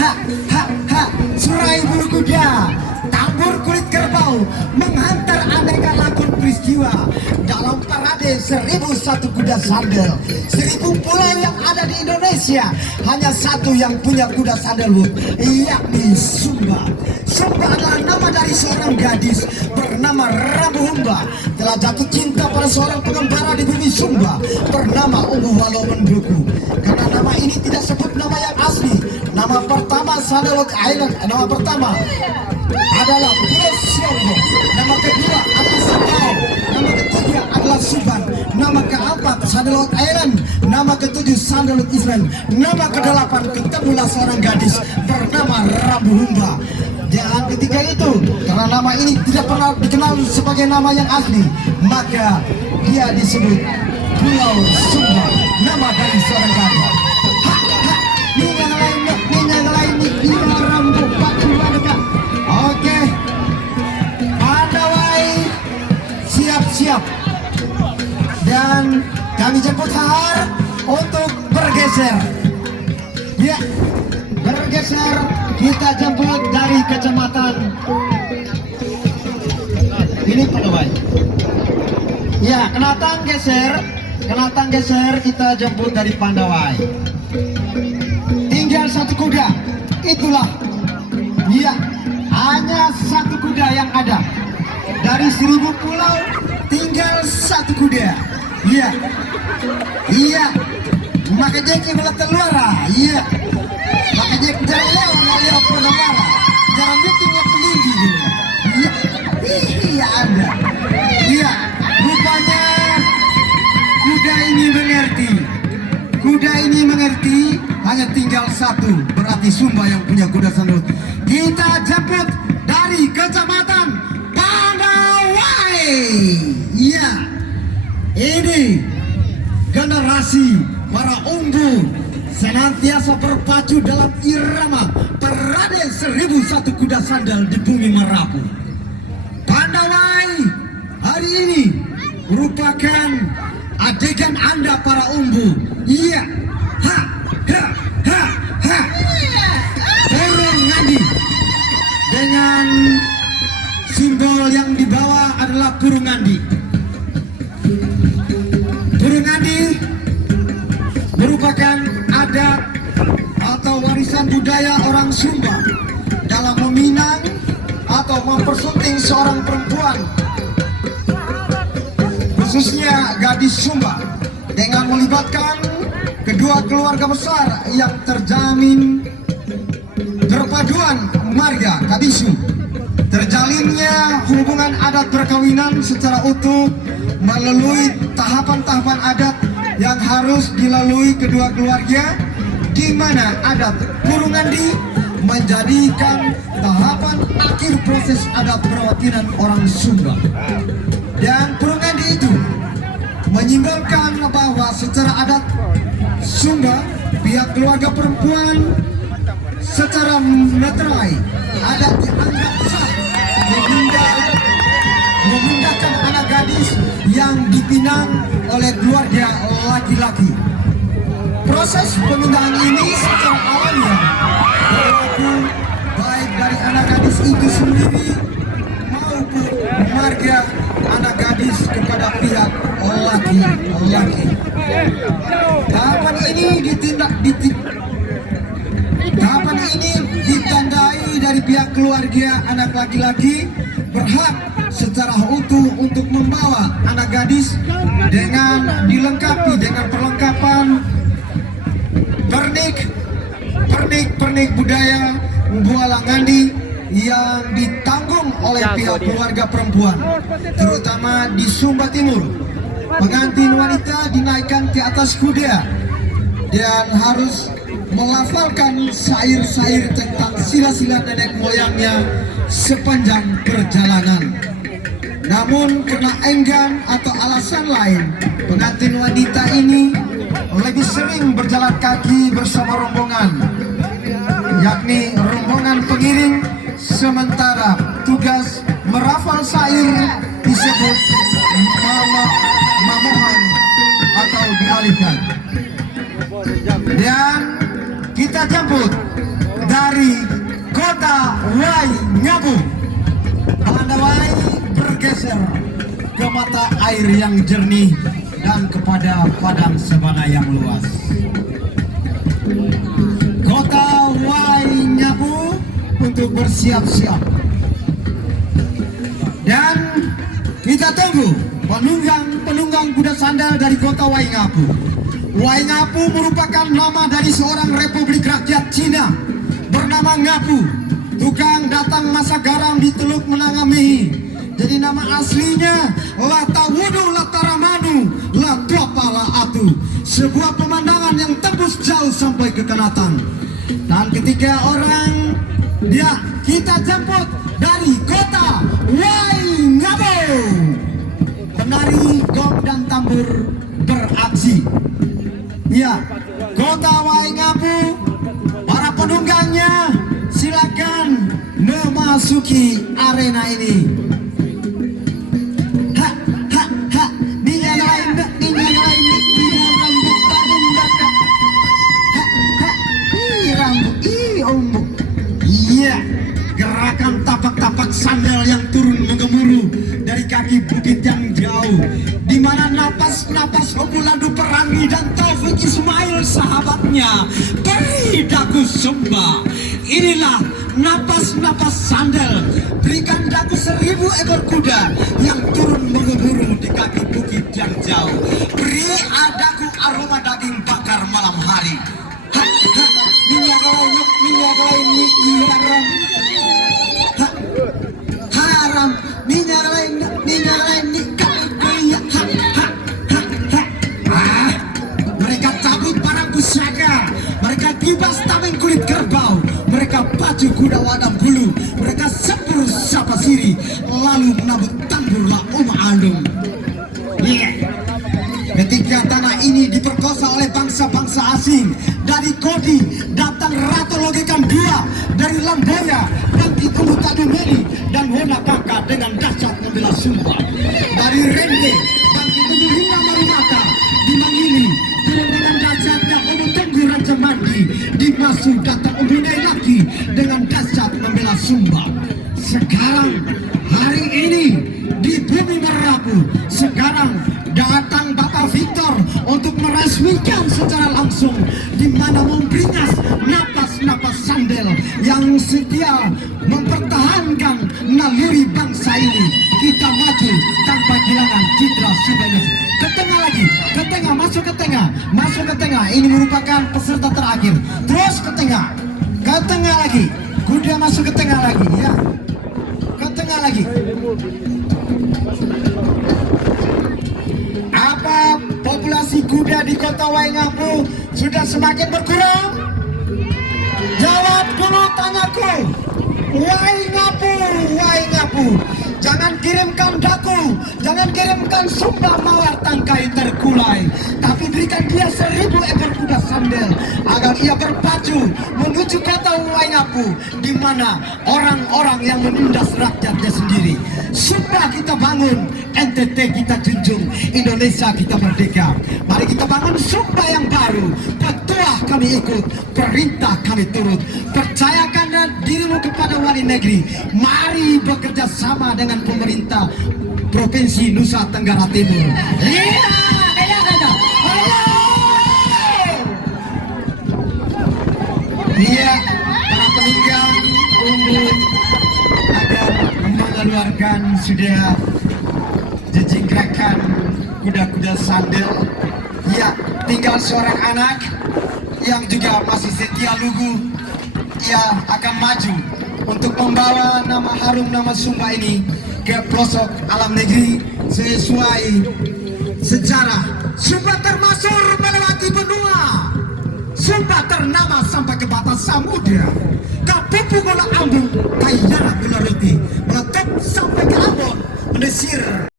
ha, ha, ha. Serai bulu kuda, tambur kulit kerbau, menghantar aneka lakon peristiwa dalam parade 1001 kuda sandal. 1000 pulau yang ada di Indonesia, hanya satu yang punya kuda sandalwood, yakni Sumba. Sumba adalah nama dari seorang gadis bernama Rambu Humba, telah jatuh cinta pada seorang pengembara di bumi Sumba bernama Ubu Walomenduku. Karena nama ini tidak sebut nama yang asli. Nama pertama Sandalwood Island, nama pertama adalah Pulau Siombo, nama kedua adalah Sabau, nama ketiga adalah Suban, nama keempat Sandalwood Island, nama ketujuh Sandalwood Island, nama kedelapan ketemulah seorang gadis bernama Rambu Humba. Dan ketika itu, karena nama ini tidak pernah dikenal sebagai nama yang asli, maka dia disebut Pulau Sumba, nama dari seorang gadis. Oke, Pandawai siap-siap, dan kami jemput Har untuk bergeser. Ya, bergeser, kita jemput dari kecamatan ini Pandawai. Ya, Kenatang geser, kita jemput dari Pandawai. Tinggal satu kuda, itulah. Ya, hanya satu kuda yang ada. Dari 1000 pulau tinggal satu kuda. Iya, iya. Maka jadi belah teluara. Iya. Maka jadi jangan lewat penamara. Jangan meetingnya pelinggi. Iya, iya Anda. Iya, rupanya kuda ini mengerti. Kuda ini mengerti. Hanya tinggal satu, berarti Sumba yang punya kuda sandalwood. Kita jemput dari kecamatan Pandawai. Iya, ini generasi para umbu senantiasa berpacu dalam irama parade 1001 kuda sandal di bumi Merapu. Pandawai hari ini merupakan adegan Anda para umbu. Iya, ha, ha, ha, ha. Burung ngandi dengan simbol yang dibawa adalah burung ngandi. Burung ngandi merupakan adat atau warisan budaya orang Sumba dalam meminang atau mempersunting seorang perempuan, khususnya gadis Sumba, dengan melibatkan kedua keluarga besar yang terjamin perpaduan marga Kabisu. Terjalinnya hubungan adat perkawinan secara utuh melalui tahapan-tahapan adat yang harus dilalui kedua keluarga, di mana adat burung ngandi menjadikan tahapan akhir proses adat perwatinan orang Sumba. Dan burung ngandi itu menyimbolkan bahwa secara adat Sumba, pihak keluarga perempuan secara meterai adat dianggap sah memindahkan anak gadis yang dipinang oleh keluarga laki-laki. Proses pemindahan ini secara alamiah berlaku baik dari anak gadis itu sendiri maupun marga anak gadis kepada pihak laki-laki. Tahapan ini ditandai dari pihak keluarga anak laki-laki berhak secara utuh untuk membawa anak gadis dengan dilengkapi dengan perlengkapan pernik budaya Bualang Ngandi yang ditanggung oleh pihak keluarga perempuan, terutama di Sumba Timur. Pengantin wanita dinaikkan ke atas kuda dan harus melafalkan syair-syair tentang sila-sila nenek moyangnya sepanjang perjalanan. Namun karena enggan atau alasan lain, pengantin wanita ini lebih sering berjalan kaki bersama rombongan, yakni rombongan pengiring, sementara tugas merafal syair disebut mamohan atau dialihkan. Dan kita jemput dari kota Waingapu. Pandawai bergeser ke mata air yang jernih dan kepada padang sabana yang luas. Kota Waingapu untuk bersiap-siap. Dan kita tunggu penunggang kuda sandal dari kota Waingapu. Waingapu merupakan nama dari seorang Republik Rakyat Cina bernama Ngapu, tukang datang masak garam di Teluk Menangamihi. Jadi nama aslinya Latawudu Lataramanu Latuapa Atu, sebuah pemandangan yang tembus jauh sampai ke Kanatang. Dan ketiga orang kita jemput dari kota Waingapu. Penari gong dan tambur beraksi. Ya, kota Waingapu, para penunggangnya silakan memasuki arena ini. Iya, gerakan tapak-tapak sandal yang turun mengemuruh dari kaki bukit yang jauh, di mana napas-napas Obulandu Perangi dan Taufik Ismail sahabatnya beri dagu sembah. Inilah napas-napas sandal, berikan dagu 1000 ekor kuda yang turun mengemuruh di kaki bukit yang jauh. Beri dagu aroma daging bakar malam hari. Minyak lain haram, haram, minyak lain mereka cabut barang pusaka, mereka kibas tameng kulit kerbau, mereka pacu kuda wadam bulu, mereka sempur sapa siri, lalu menabut tambur la Andung. Ketika tanah ini diperkosa oleh bangsa-bangsa asing, dari Kodi datang Ratu Logekan II, dari Lamboya Bangkit Umbu Tadumeli dan Wona Kaka dengan dahsyat membela Sumba, dari Rende Bangkit Umbu Hina Marumata di Mangili turun dengan dahsyatnya Umbu Tenggu Raja Mandi, di Masu datang Umbu Nailaki dengan dahsyat membela Sumba. Sekarang hari ini di bumi Merapu, sekarang datang Bapak Victor untuk meresmikan secara langsung, di mana memberingas napas-napas sandal yang setia mempertahankan naluri bangsa ini. Kita maju tanpa kehilangan citra Sumba. Ke tengah lagi, ke tengah, masuk ke tengah, masuk ke tengah. Ini merupakan peserta terakhir. Terus ke tengah lagi. Kuda masuk ke tengah lagi, ya. Ke tengah lagi. Apa populasi kuda di kota Waingapu sudah semakin berkurang? Jawab dulu tanyaku. Waingapu, Waingapu, jangan kirimkan daku, jangan kirimkan Sumba mawar tangkai terkulai, tapi berikan dia 1000 ekor kuda sandal agar ia berpacu menuju kota Waingapu, di mana orang-orang yang menindas rakyatnya sendiri. Sumba kita bangun, NTT kita junjung, Indonesia kita merdeka. Mari kita bangun Sumba yang baru. Petuah kami ikut, perintah kami turut. Percayakan dirimu kepada wali negeri. Mari bekerja sama dengan pemerintah Provinsi Nusa Tenggara Timur. Iya, para penunggang untuk agar mengeluarkan sudah jejingkrakan kuda-kuda sandal. Ya, tinggal seorang anak yang juga masih setia lugu. Ia akan maju untuk membawa nama harum nama Sumba ini ke pelosok alam negeri sesuai sejarah. Sumba termasuk melewati benua. Sumba ternama sampai ke batas samudera. Kapupu gola ambung, kayana gula roti, meletup sampai ke Ambon, Mesir.